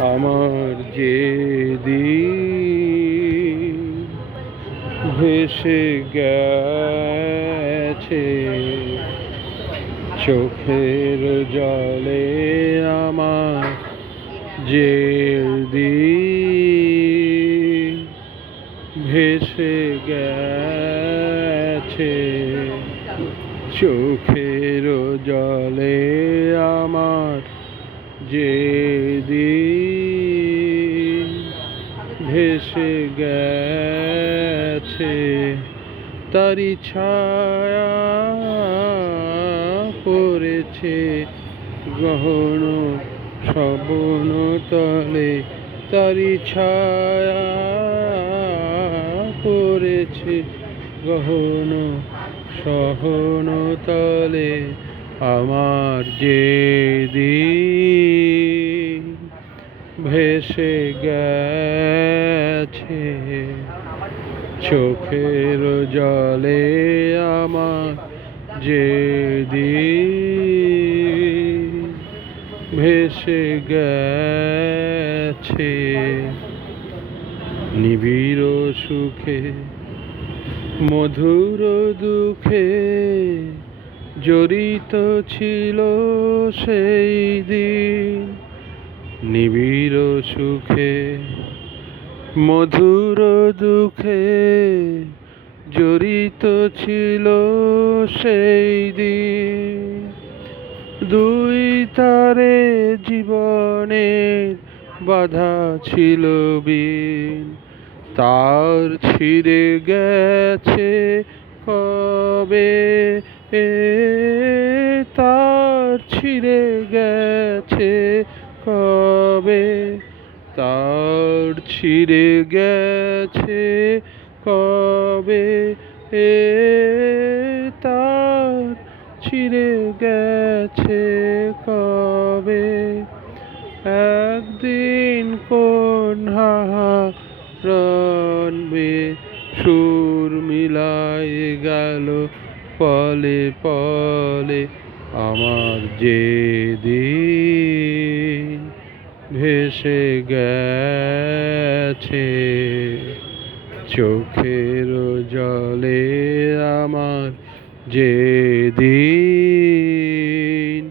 আমার যে ভেসে গেছে, চোখের জলে আমার যে ভেসে গেছে, চোখের জলে আমার যে দিন ভেসে গেছে তারি ছায়া পড়েছে। গহন শবন তলে তারি ছায়া পড়েছে। গহন সহন তলে আমার যে দিন ভেসে গেছে। চোখের জলে আমার যে ভেসে গেছে, নিবিড় সুখে, মধুর দুঃখে জড়িত ছিল সেই দিন। নিবিড় সুখে মধুর দুঃখে জড়িত ছিল সেই দিন। দুই তারে জীবনের বাধা ছিল বিন। তার ছিঁড়ে গেছে কবে? এ, তার ছিঁড়ে গেছে কবে? তার ছিঁড়ে গেছে, কবে এ তার ছিঁড়ে গেছে, কবে? একদিন কোন রণবে সুর মিলাই গেল, পলে পলে আমার যে দিন ভেসে গেছে। চোখের জলে আমার যে দিন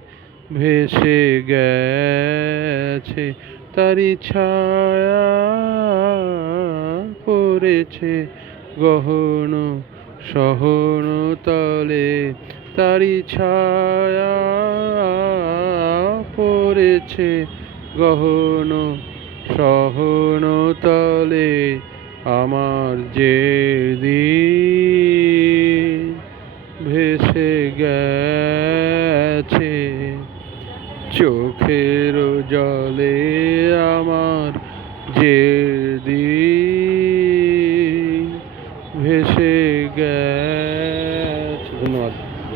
ভেসে গেছে তারি ছায়া পড়েছে। গহন সহন তলে তারি ছায়া পড়েছে। গহন সহন তলে আমার যে দিন ভেসে গেছে চোখের জলে আমার যে